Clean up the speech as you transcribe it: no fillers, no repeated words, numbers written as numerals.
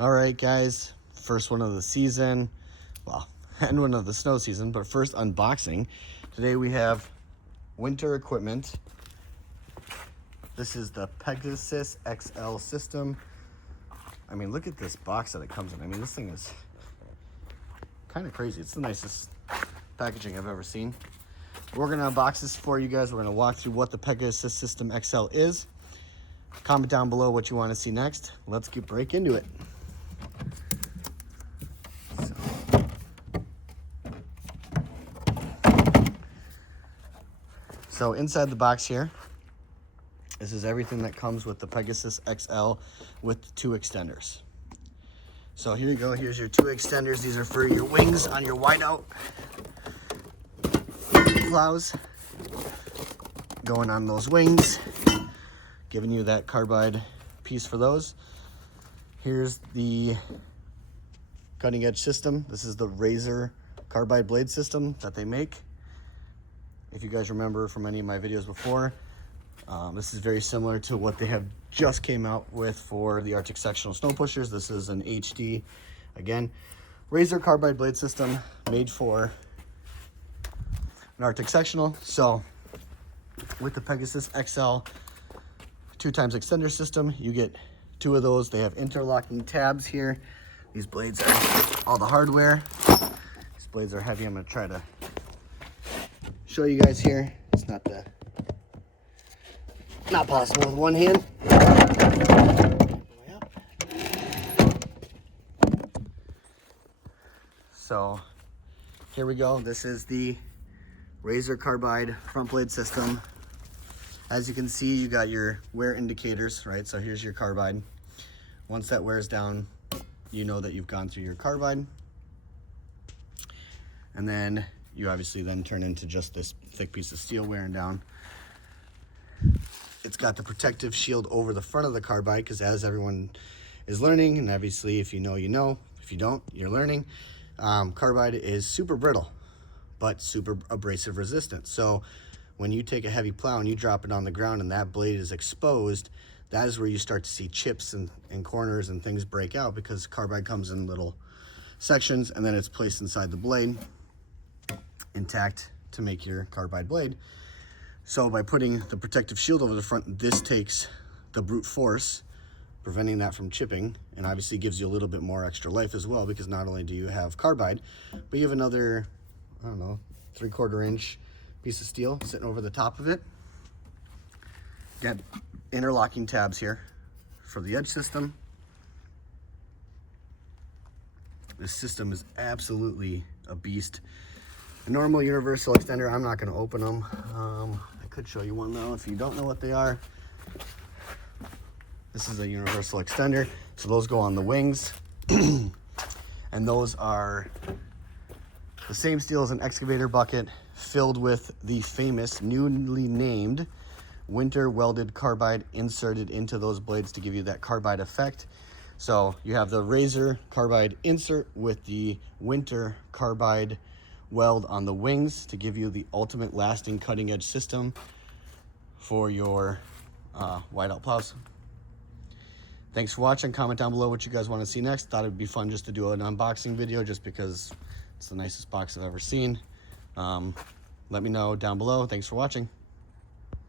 All right, guys, first one of the season, well, and one of the snow season, but first unboxing. Today we have winter equipment. This is the Pegasus XL system. I mean, look at this box that it comes in. I mean, this thing is kind of crazy. It's the nicest packaging I've ever seen. We're gonna unbox this for you guys. We're gonna walk through what the Pegasus System XL is. Comment down below what you want to see next. Let's get break into it. So inside the box here, this is everything that comes with the Pegasus XL with the 2 extenders. So here you go, here's your 2 extenders. These are for your wings on your whiteout plows. Going on those wings, giving you that carbide piece for those. Here's the cutting edge system. This is the Razor carbide blade system that they make. If you guys remember from any of my videos before, this is very similar to what they have just came out with for the Arctic sectional snow pushers. This is an HD, again, Razor carbide blade system made for an Arctic sectional. So with the Pegasus XL 2x extender system, you get 2 of those. They have interlocking tabs here. These blades are all the hardware. These blades are heavy. I'm going to try to show you guys here. It's not possible with one hand. So here we go. This is the Razor carbide front blade system. As you can see, you got your wear indicators, right? So here's your carbide. Once that wears down, you know that you've gone through your carbide. And then you obviously then turn into just this thick piece of steel wearing down. It's got the protective shield over the front of the carbide because, as everyone is learning, and obviously if you know, you know. If you don't, you're learning. Carbide is super brittle, but super abrasive resistant. So when you take a heavy plow and you drop it on the ground and that blade is exposed, that is where you start to see chips and corners and things break out, because carbide comes in little sections and then it's placed inside the blade intact to make your carbide blade. So by putting the protective shield over the front, this takes the brute force, preventing that from chipping, and obviously gives you a little bit more extra life as well, because not only do you have carbide, but you have another, I don't know, 3/4 inch piece of steel sitting over the top of it. Got interlocking tabs here for the edge system. This system is absolutely a beast. A normal universal extender, I'm not going to open them. I could show you one though if you don't know what they are. This is a universal extender, so those go on the wings. And those are the same steel as an excavator bucket, filled with the famous newly named winter welded carbide inserted into those blades to give you that carbide effect. So you have the Razor carbide insert with the winter carbide weld on the wings to give you the ultimate lasting cutting edge system for your whiteout plows. Thanks for watching. Comment down below what you guys want to see next. Thought it'd be fun just to do an unboxing video just because it's the nicest box I've ever seen. Let me know down below. Thanks for watching.